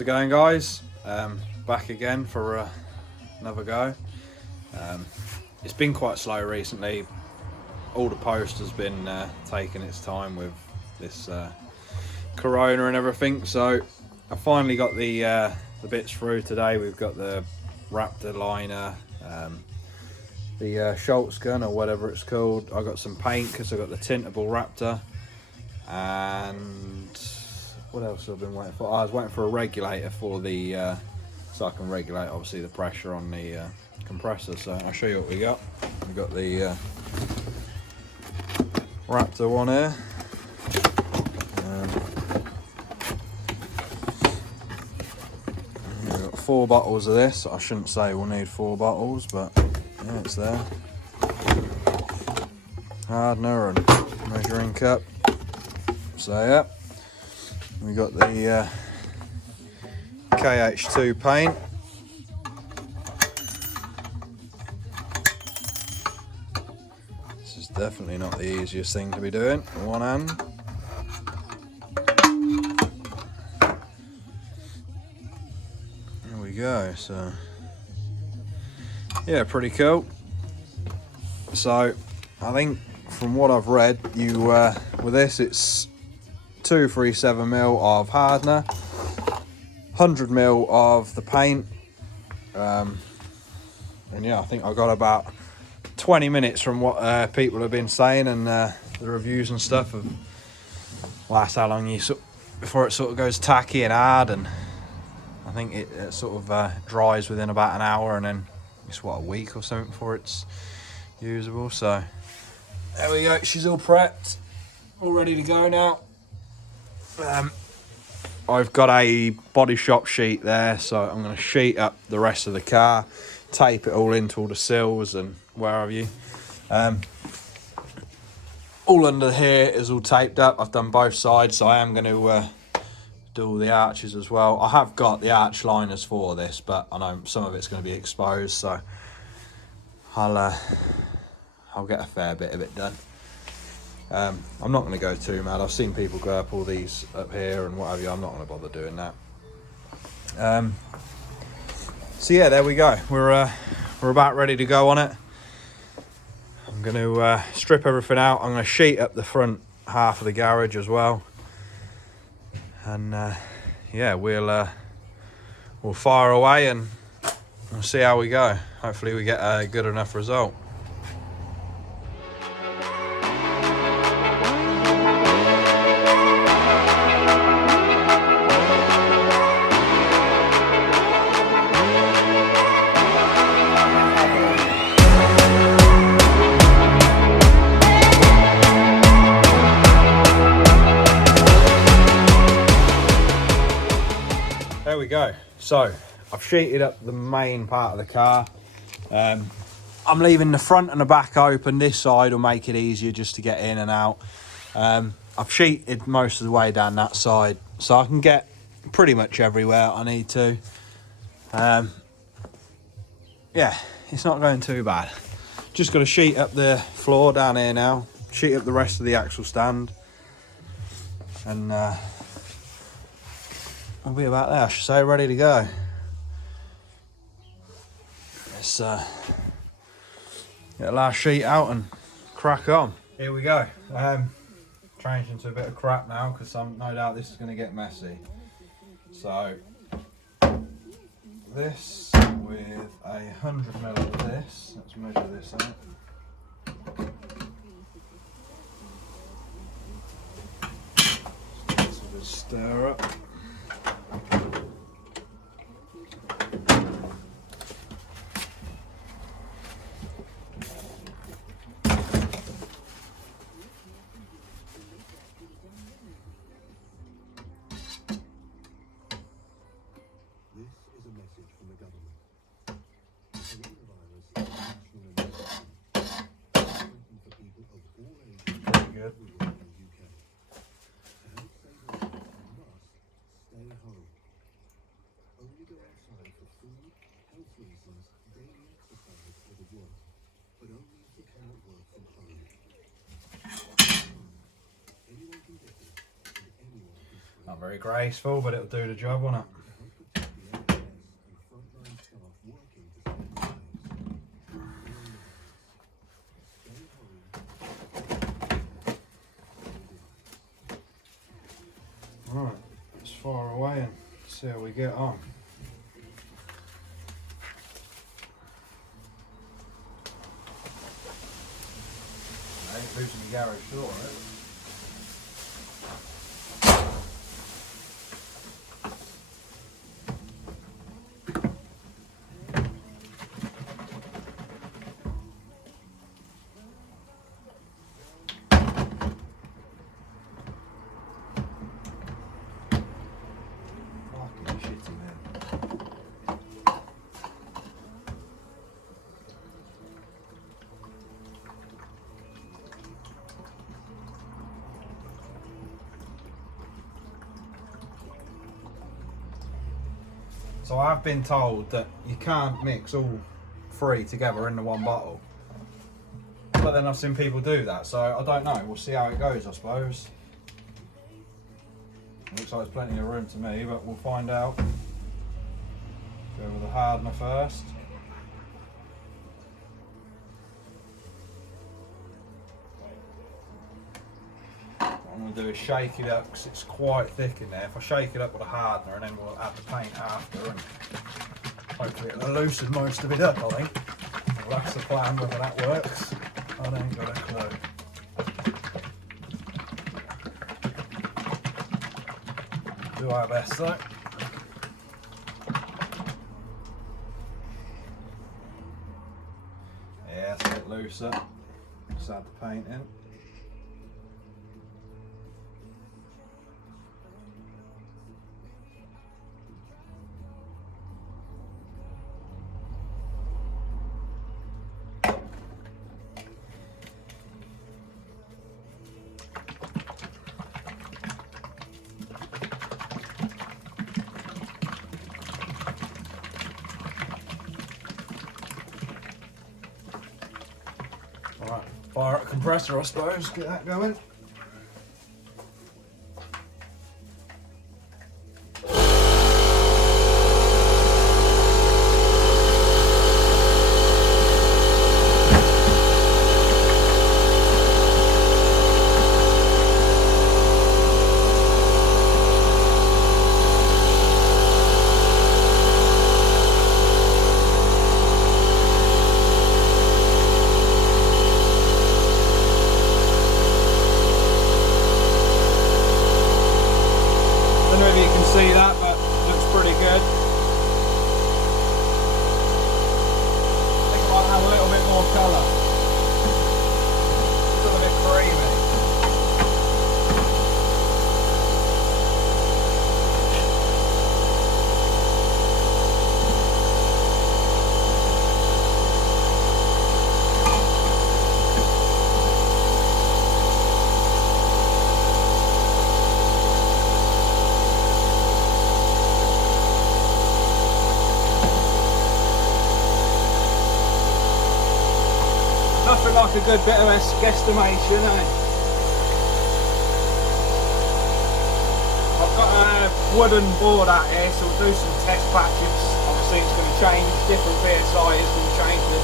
How's it going, guys? Back again for another go. It's been quite slow recently. All the post has been taking its time with this corona and everything, so I finally got the bits through today. We've got the Raptor liner, the Schultz gun or whatever it's called. I got some paint because I got the tintable Raptor, and what else have I been waiting for? I was waiting for a regulator for the so I can regulate obviously the pressure on the compressor. So I'll show you what we got. We've got the Raptor one here. We've got 4 bottles of this. I shouldn't say we'll need 4 bottles, but yeah, it's there. Hardener and measuring cup. So yeah, we got the KH2 paint. This is definitely not the easiest thing to be doing with one hand. There we go. So yeah, pretty cool. So I think from what I've read, you with this it's 237ml of hardener, 100ml of the paint, and yeah, I think I got about 20 minutes from what people have been saying, and the reviews and stuff of, well, that's how long you before it sort of goes tacky and hard, and I think it sort of dries within about an hour, and then it's what, a week or something before it's usable. So there we go, she's all prepped, all ready to go now. I've got a body shop sheet there, so I'm going to sheet up the rest of the car, tape it all into all the sills and where have you. All under here is all taped up. I've done both sides, so I am going to do all the arches as well. I have got the arch liners for this, but I know some of it's going to be exposed, so I'll get a fair bit of it done. I'm not going to go too mad. I've seen people go up all these up here and what have you. I'm not going to bother doing that. So yeah, there we go. We're about ready to go on it. I'm going to strip everything out. I'm going to sheet up the front half of the garage as well. And yeah, we'll fire away and we'll see how we go. Hopefully we get a good enough result. There we go. So I've sheeted up the main part of the car. I'm leaving the front and the back open. This side will make it easier just to get in and out. I've sheeted most of the way down that side, so I can get pretty much everywhere I need to. Yeah, it's not going too bad. Just got to sheet up the floor down here now, sheet up the rest of the axle stand, and I'll be about there, I should say, ready to go. Let's get the last sheet out and crack on. Here we go. Changed into a bit of crap now because no doubt this is going to get messy. So this with 100ml of this. Let's measure this out. Let's a bit stir up. Good. Not very graceful, but it'll do the job, won't it? Right, let's fire away and see how we get on. I ain't losing the garage door, right? So I've been told that you can't mix all three together in the one bottle. But then I've seen people do that, so I don't know. We'll see how it goes, I suppose. Looks like there's plenty of room to me, but we'll find out. Go with the hardener first. What I'm going to do is shake it up because it's quite thick in there. If I shake it up with a hardener and then we'll add the paint after, and hopefully it'll loosen most of it up, I think. Well, that's the plan, whether that works. I ain't got a clue. Do our best though. Yeah, it's a bit looser. Just add the paint in. Alright, fire up the compressor, I suppose, get that going. See that, but looks pretty good. I think I might have a little bit more colour. Still a bit creamy. Nothing like a good bit of guesstimation, eh? I've got a wooden board out here, so we'll do some test patches. Obviously it's going to change, different PSI is going to change the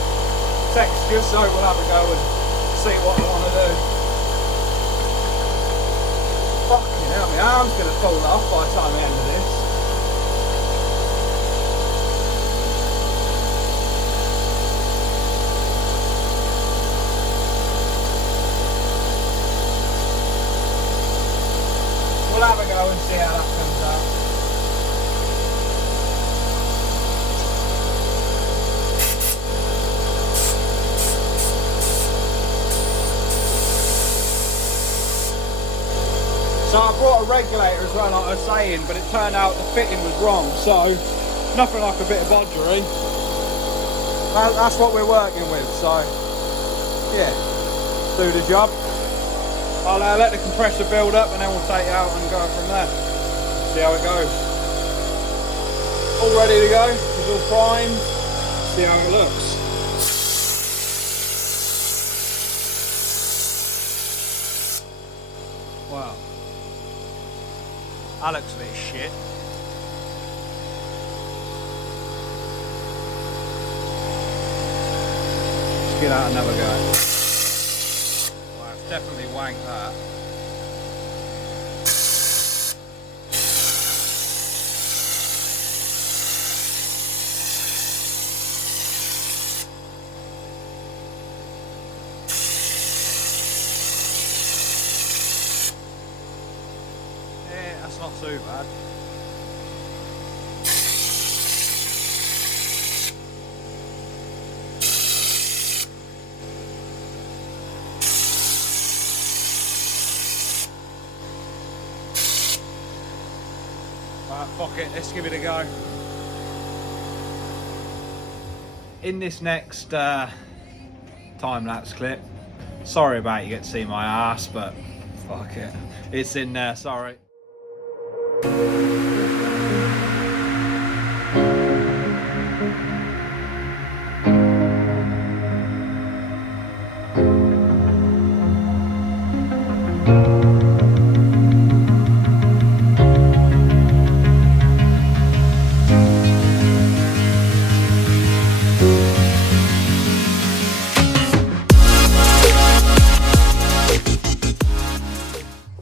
texture, so we'll have a go and see what I want to do. Fucking hell, my arm's going to fall off by the time I end of this. We'll have a go and see how that comes out. So I brought a regulator as well, like I was saying, but it turned out the fitting was wrong, so nothing like a bit of bodgery. That's what we're working with, so yeah, do the job. I'll let the compressor build up and then we'll take it out and go from there. See how it goes. All ready to go, it's all primed. See how it looks. Wow. That looks a bit shit. Let's get out another go. Definitely wank that. It's not too bad. Right, fuck it, let's give it a go. In this next time-lapse clip, sorry about you get to see my ass, but fuck it, it's in there, sorry.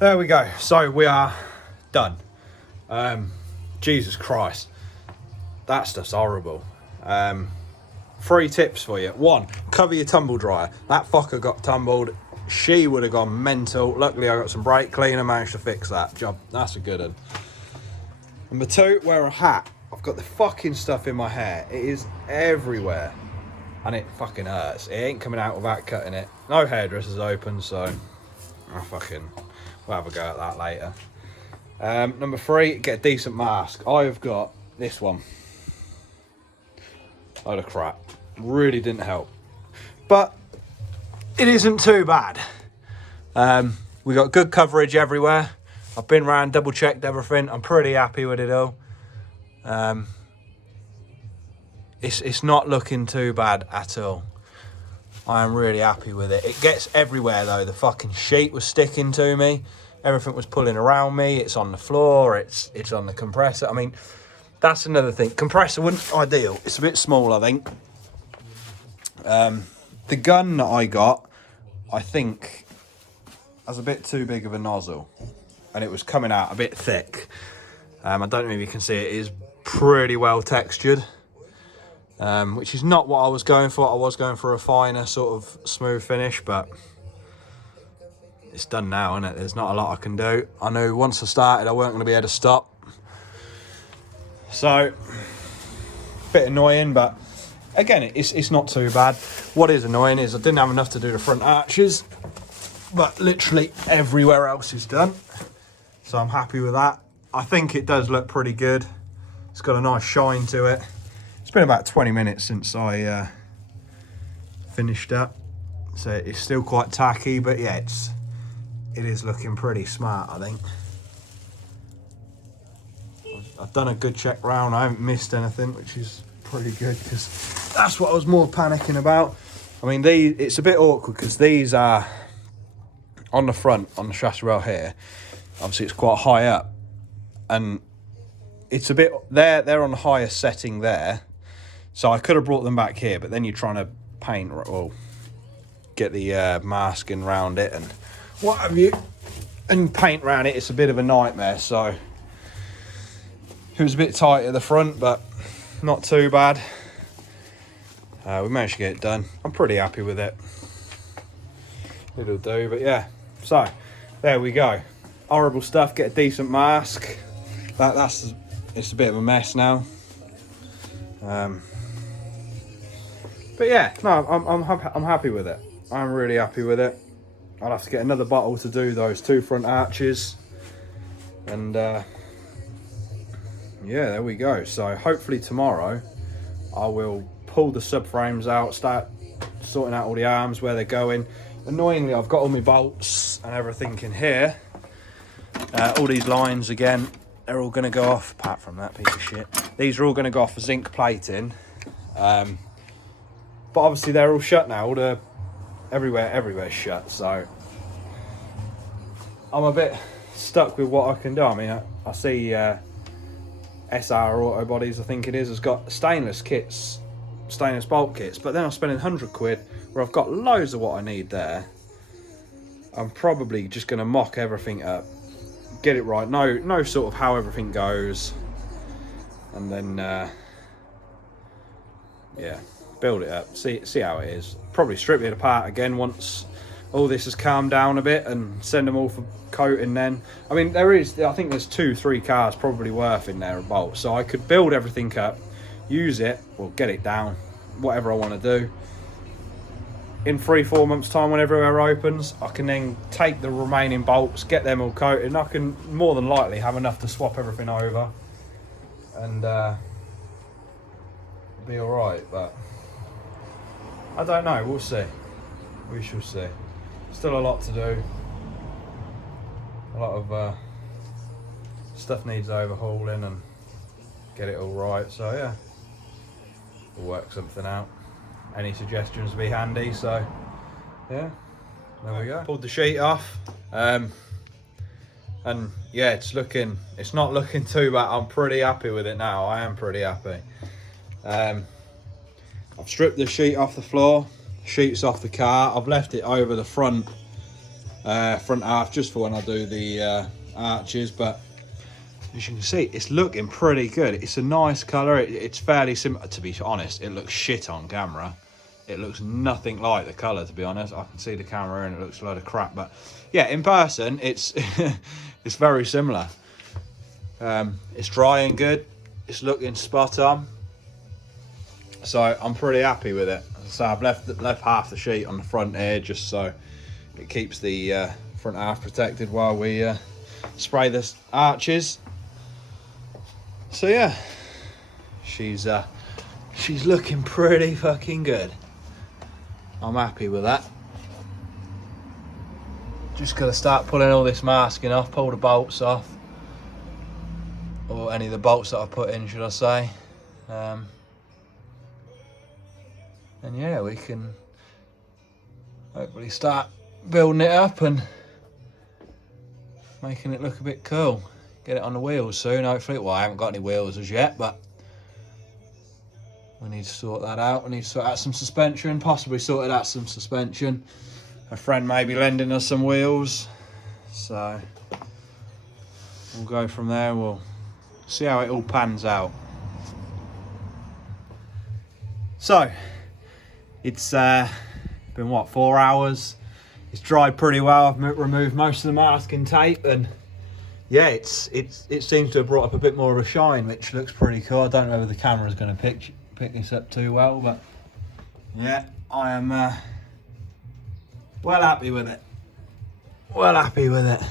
There we go, so we are done. Jesus Christ, that stuff's horrible. 3 tips for you. 1, cover your tumble dryer. That fucker got tumbled, she would have gone mental. Luckily I got some brake cleaner, managed to fix that. Job, that's a good one. Number 2, wear a hat. I've got the fucking stuff in my hair, it is everywhere and it fucking hurts. It ain't coming out without cutting it. No hairdresser's open, so we'll have a go at that later. Number 3, get a decent mask. I have got this one. Load of crap. Really didn't help. But it isn't too bad. We got good coverage everywhere. I've been around, double checked everything. I'm pretty happy with it all. It's not looking too bad at all. I am really happy with it. It gets everywhere though. The fucking sheet was sticking to me. Everything was pulling around me. It's on the floor. It's on the compressor. I mean, that's another thing. Compressor wasn't ideal. It's a bit small, I think. The gun that I got, I think, has a bit too big of a nozzle. And it was coming out a bit thick. I don't know if you can see it. It is pretty well textured. Which is not what I was going for. I was going for a finer sort of smooth finish, but it's done now, isn't it? There's not a lot I can do. I knew once I started I weren't going to be able to stop. So, bit annoying, but again, it's not too bad. What is annoying is I didn't have enough to do the front arches, but literally everywhere else is done. So I'm happy with that. I think it does look pretty good. It's got a nice shine to it. It's been about 20 minutes since I finished up, so it's still quite tacky, but yeah, it is looking pretty smart, I think. I've done a good check round. I haven't missed anything, which is pretty good, because that's what I was more panicking about. I mean, it's a bit awkward because these are on the front, on the chassis rail here. Obviously, it's quite high up, and it's a bit, they're on the highest setting there. So I could have brought them back here, but then you're trying to paint, well, get the masking around it and what have you, and paint around it. It's a bit of a nightmare. So it was a bit tight at the front, but not too bad. We managed to get it done. I'm pretty happy with it. It'll do, but yeah. So there we go. Horrible stuff. Get a decent mask. It's a bit of a mess now. But yeah, no, I'm happy with it. I'm really happy with it. I'll have to get another bottle to do those 2 front arches, and yeah, there we go. So hopefully tomorrow I will pull the subframes out, start sorting out all the arms, where they're going. Annoyingly, I've got all my bolts and everything in here. All these lines again, they're all going to go off, apart from that piece of shit. These are all going to go off for zinc plating. But obviously they're all shut now. All the everywhere's shut. So I'm a bit stuck with what I can do. I mean, I see SR Auto Bodies, I think it is, has got stainless bolt kits. But then I'm spending 100 quid where I've got loads of what I need there. I'm probably just going to mock everything up, get it right. No sort of how everything goes, and then yeah, build it up, see how it is. Probably strip it apart again once all this has calmed down a bit and send them all for coating then. I mean, I think there's 2-3 cars probably worth in there of bolts, so I could build everything up, use it, or get it down, whatever I want to do. In 3-4 months time, when everywhere opens, I can then take the remaining bolts, get them all coated, and I can more than likely have enough to swap everything over and be all right. But I don't know, we'll see. We shall see. Still a lot to do. A lot of stuff needs overhauling and get it all right. So yeah, we'll work something out. Any suggestions would be handy. So yeah, there we go. Pulled the sheet off, and yeah, it's not looking too bad. I'm pretty happy with it now. I am pretty happy. I've stripped the sheet off the floor. Sheets off the car. I've left it over the front half just for when I do the arches, but as you can see, it's looking pretty good. It's a nice colour. It's fairly similar, to be honest. It looks shit on camera. It looks nothing like the colour, to be honest. I can see the camera and it looks a load of crap, but yeah, in person it's it's very similar. It's drying good. It's looking spot on, so I'm pretty happy with it. So I've left half the sheet on the front here just so it keeps the front half protected while we spray the arches. So yeah, she's looking pretty fucking good. I'm happy with that. Just gotta start pulling all this masking off, pull the bolts off, or any of the bolts that I put in, should I say. And yeah, we can hopefully start building it up and making it look a bit cool. Get it on the wheels soon, hopefully. Well, I haven't got any wheels as yet, but we need to sort that out. We need to sort out some suspension, possibly sorted out some suspension. A friend may be lending us some wheels, so we'll go from there. We'll see how it all pans out. So, it's been what, 4 hours? It's dried pretty well. I've removed most of the masking tape, and yeah, it seems to have brought up a bit more of a shine, which looks pretty cool. I don't know whether the camera's going to pick this up too well, but yeah, I am well happy with it. Well happy with it.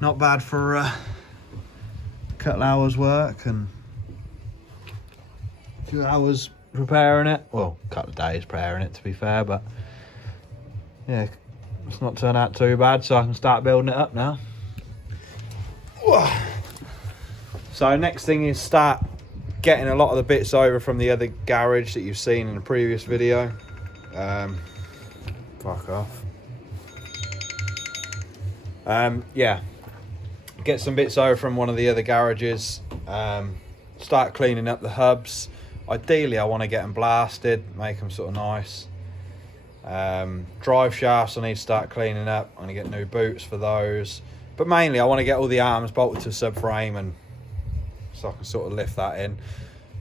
Not bad for a couple hours work and a few hours preparing it. Well, a couple of days preparing it, to be fair, but yeah, it's not turned out too bad, so I can start building it up now. So next thing is start getting a lot of the bits over from the other garage that you've seen in the previous video. Fuck off. Yeah, get some bits over from one of the other garages. Start cleaning up the hubs. Ideally, I want to get them blasted, make them sort of nice. Drive shafts I need to start cleaning up. I'm going to get new boots for those. But mainly I want to get all the arms bolted to subframe, and so I can sort of lift that in.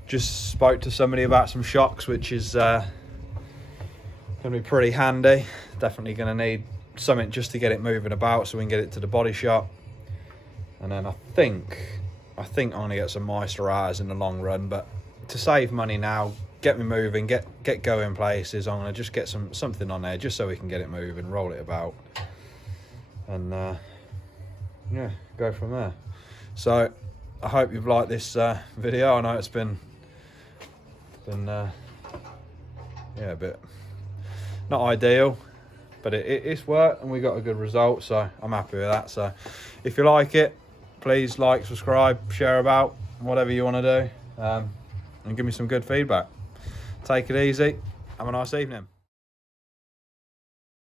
Just spoke to somebody about some shocks, which is going to be pretty handy. Definitely going to need something just to get it moving about so we can get it to the body shop. And then I think I'm going to get some Meister R's in the long run, but to save money now, get me moving, get going places, I'm going to just get something on there just so we can get it moving, roll it about, and yeah, go from there. So I hope you've liked this video. I know it's been yeah, a bit not ideal, but it's worked and we got a good result, so I'm happy with that. So if you like it, please like, subscribe, share about, whatever you want to do, and give me some good feedback. Take it easy. Have a nice evening.